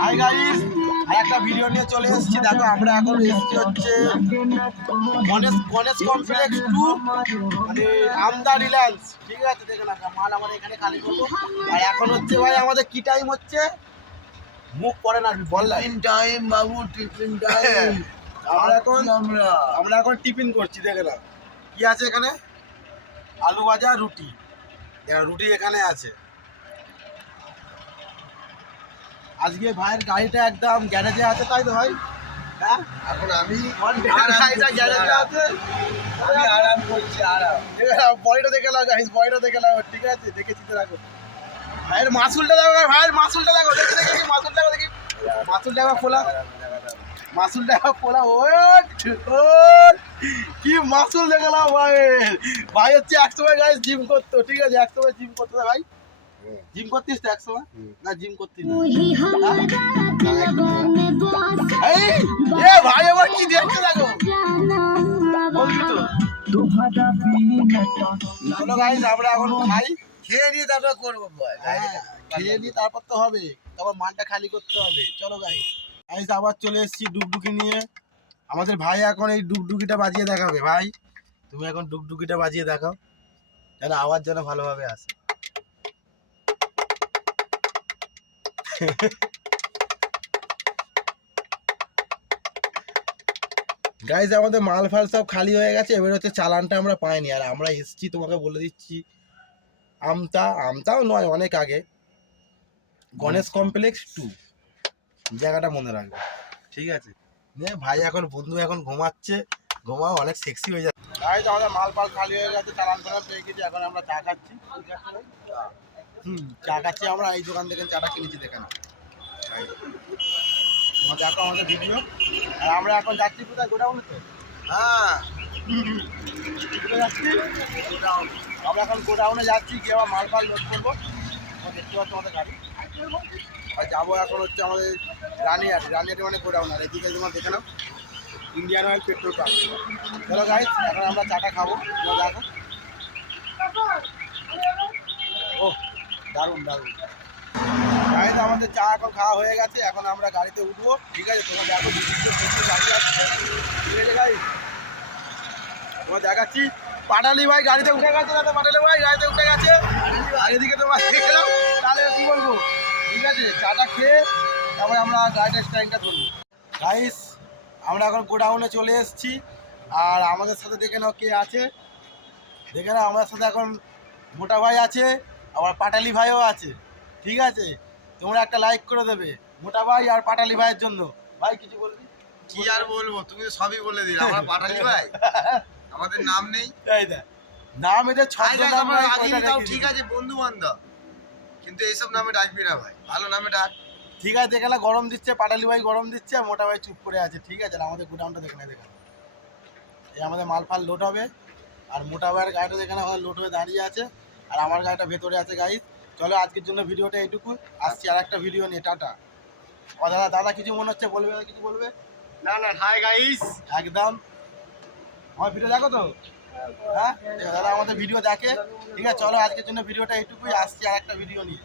Hi guys, আর একটা video নিয়ে চলে এসেছি। দেখো আমরা এখন এসেছি হচ্ছে গণেশ কমপ্লেক্স 2 মানে আমদা রিলায়েন্স। ঠিক আছে, দেখে না মাল আমরা এখানে খালি করবো। আর এখন হচ্ছে ভাই আমাদের কি টাইম হচ্ছে, মুখ পড়ে না বল, টাইম বাবু, টিফিন টাইম। আমরা এখন টিফিন করছি। দেখে না কি আছে এখানে, আলু ভাজা, রুটি। রুটি এখানে আছে। আজকে ভাইয়ের গাড়িটা একদম গ্যারেজে আছে, তাই তো ভাই? হ্যাঁ, এখন আমি গাড়িটা গ্যারেজে আছে, আরাম করছি, আরাম। বয়টা দেখে নাও গাইস, বয়টা দেখে নাও। ঠিক আছে, দেখেছি তো। রাখো ভাইয়ের মাসুলটা দেখো, ভাইয়ের মাসুলটা দেখো, দেখি মাসুলটা দেখো, দেখি মাসুলটা খোলা, মাসুলটা খোলা। কি মাসুল দেখলাম ভাইয়ের। ভাই হচ্ছে একসময় গাইস জিম করতো। ঠিক আছে, একসময় জিম করতো না ভাই? জিম করতিস তো একসময়? না জিম করতিস না? ভাই আবার কি দেখতে দেখো, বলবি তো? চলো গাইস, আমরা এখন খাই, খেয়ে নিয়ে তারপর করবো। খেয়ে নিয়ে তারপর তো হবে, তারপর মালটা খালি করতে হবে। চলো গাইস, আবার চলে এসেছি ডুগডুগি নিয়ে। আমাদের ভাই এখন এই ডুগডুগিটা বাজিয়ে দেখাবে। ভাই তুমি এখন ডুগডুগিটা বাজিয়ে দেখাও, যেন আওয়াজ যেন ভালোভাবে আসে। গাইজ আমাদের মাল ফাল সব খালি হয়ে গেছে। এবার হচ্ছে চালানটা আমরা পাইনি। আর আমরা এসছি, তোমাকে বলে দিচ্ছি, আমতাও নয়, অনেক আগে, গণেশ কমপ্লেক্স 2 জায়গাটা মনে রাখবে। ঠিক আছে, ভাই এখন বন্ধু এখন ঘুমাচ্ছে, ঘুমাও, অনেক সেক্সি হয়ে যাচ্ছে। গাইজ আমাদের মাল ফাল খালি হয়ে গেছে, চালান ফালান পেয়ে গেছি। এখন আমরা চা খাচ্ছি। চা খাচ্ছি আমরা এই দোকান থেকে, চাটা কিনেছি। দেখে না দেখো আমাদের ভিডিও। আর আমরা এখন যাচ্ছি কোথায়, গোডাউনে তো। হ্যাঁ, যাচ্ছি আমরা এখন গোডাউনে যাচ্ছি, গিয়ে আবার মাল ফাল লোড করবো। দেখতে পাচ্ছি আমাদের গাড়ি। আর যাবো এখন হচ্ছে আমাদের রানিয়াটি মানে গোডাউন। আর এদিকে তোমার দেখে নাও ইন্ডিয়ান অয়েল পেট্রোল পাম্প। চলো গাইস, এখন আমরা চাটা খাবো। দেখো, ও দারুণ দারুণ গাইস, আমাদের চা এখন খাওয়া হয়ে গেছে। এখন আমরা গাড়িতে উঠবো। ঠিক আছে, তোমার দেখো গাড়ি আসছে। ঠিক আছে গাইস, তোমার দেখাচ্ছি। পাটালি ভাই গাড়িতে উঠে গেছে না তো? পাটালি ভাই গাড়িতে উঠে গেছে। আর এদিকে তোমার তাহলে কি বলবো। ঠিক আছে, চাটা খেয়ে তারপরে আমরা গাড়িটার স্ট্যান্ডটা ধরবো। গাইস আমরা এখন গোডাউনে চলে এসেছি। আর আমাদের সাথে দেখে নাও কে আছে। দেখে নাও আমাদের সাথে এখন মোটা ভাই আছে, আবার পাটালি ভাইও আছে। ঠিক আছে, তোমরা একটা লাইক করে দেবে মোটা ভাই আর পাটালি ভাইয়ের জন্য। ভাই কিছু বলবি? কি আর বলবো, তুমি তো সবই বলে দিলে। আমরা পাঠালি ভাই, আমাদের নাম নেই। এই দেখ, নাম এদের ছয় নাম। ঠিক আছে, বন্ধু বান্ধব, কিন্তু এইসব নামে ডাকবি না ভাই, ভালো নামে ডাক। ঠিক আছে, দেখে না গরম দিচ্ছে, পাটালি ভাই গরম দিচ্ছে, আর মোটা ভাই চুপ করে আছে। ঠিক আছে, আর আমাদের গোডাউনটা দেখে না, দেখে এই আমাদের মাল ফাল লোড হবে। আর মোটা ভাইয়ের গাড়িটা দেখে না লোড হয়ে দাঁড়িয়ে আছে, আর আমার গাড়িটা ভেতরে আছে। গাইস চলো আজকের জন্য ভিডিওটা এইটুকু, আসছি আর একটা ভিডিও নিয়ে। টাটা। ও দাদা, দাদা কিছু মনে হচ্ছে বলবে, কিছু বলবে? না না, হাই গাইস, একদম। আমার ভিডিও দেখো তো? হ্যাঁ, দাদা আমাদের ভিডিও দেখে। ঠিক আছে, চলো আজকের জন্য ভিডিওটা এইটুকুই, আসছি আর একটা ভিডিও নিয়ে।